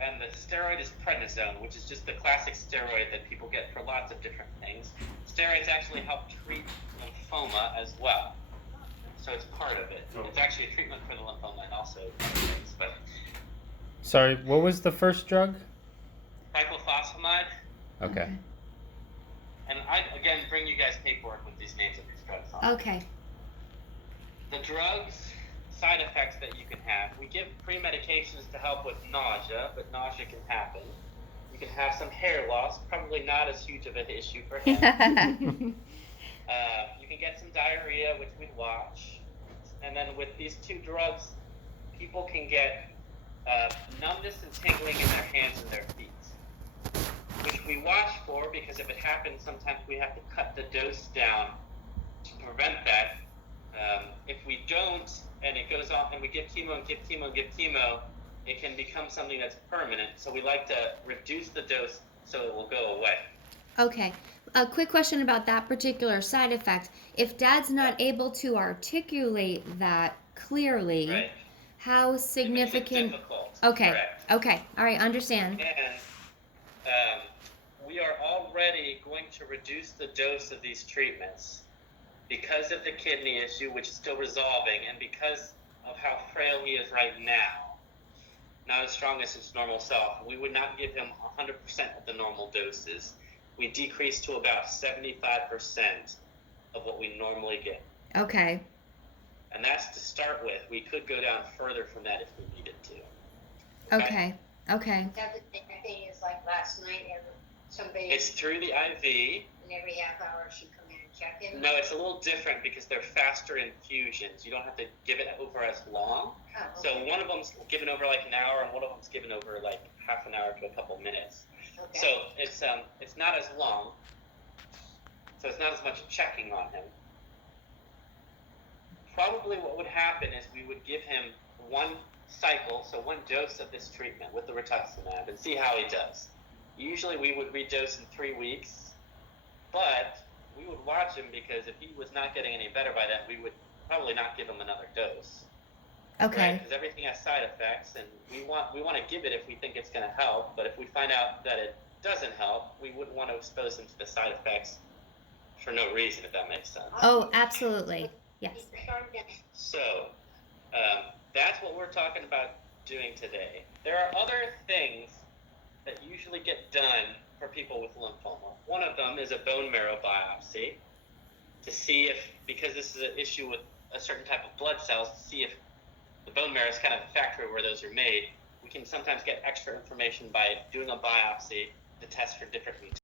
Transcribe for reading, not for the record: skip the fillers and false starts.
and the steroid is prednisone, which is just the classic steroid that people get for lots of different things. Steroids actually help treat lymphoma as well, so it's part of it. It's actually a treatment for the lymphoma and also other things. But Sorry, what was the first drug? cyclophosphamide. Okay. And I again bring you guys paperwork with these names of these drugs on. Okay. The drugs, side effects that you can have. We give pre-medications to help with nausea, but nausea can happen. You can have some hair loss, probably not as huge of an issue for him. You can get some diarrhea, which we'd watch. And then with these two drugs, people can get numbness and tingling in their hands and their feet, which we watch for because if it happens, sometimes we have to cut the dose down to prevent that. If we don't, and it goes on, and we give chemo and give chemo and give chemo, it can become something that's permanent. So we like to reduce the dose so it will go away. Okay. A quick question about that particular side effect. If Dad's not able to articulate that clearly, Right. how significant? It makes it difficult. Okay. Correct. Okay. All right. Understand. And we are already going to reduce the dose of these treatments because of the kidney issue, which is still resolving, and because of how frail he is right now, not as strong as his normal self. We would not give him 100% of the normal doses. We decrease to about 75% of what we normally get. Okay. And that's to start with. We could go down further from that if we needed to. Okay. Okay. Everything is like last night, somebody, It's through the IV. and every half hour she'd come in and check him. No, it's a little different because they're faster infusions. You don't have to give it over as long. Oh, So okay. one of them's given over like an hour, and one of them's given over like half an hour to a couple minutes. Okay. So it's not as long. So it's not as much checking on him. Probably what would happen is we would give him one cycle, so one dose of this treatment with the rituximab, and see how he does. Usually we would redose in 3 weeks, but we would watch him because if he was not getting any better by then, we would probably not give him another dose. Okay. Because everything has side effects, and we want to give it if we think it's going to help. But if we find out that it doesn't help, we wouldn't want to expose him to the side effects for no reason, if that makes sense. Oh, absolutely. Yes. So that's what we're talking about doing today. There are other things that usually get done for people with lymphoma. One of them is a bone marrow biopsy to see if, because this is an issue with a certain type of blood cells, to see if the bone marrow is kind of the factory where those are made. We can sometimes get extra information by doing a biopsy to test for different mutations.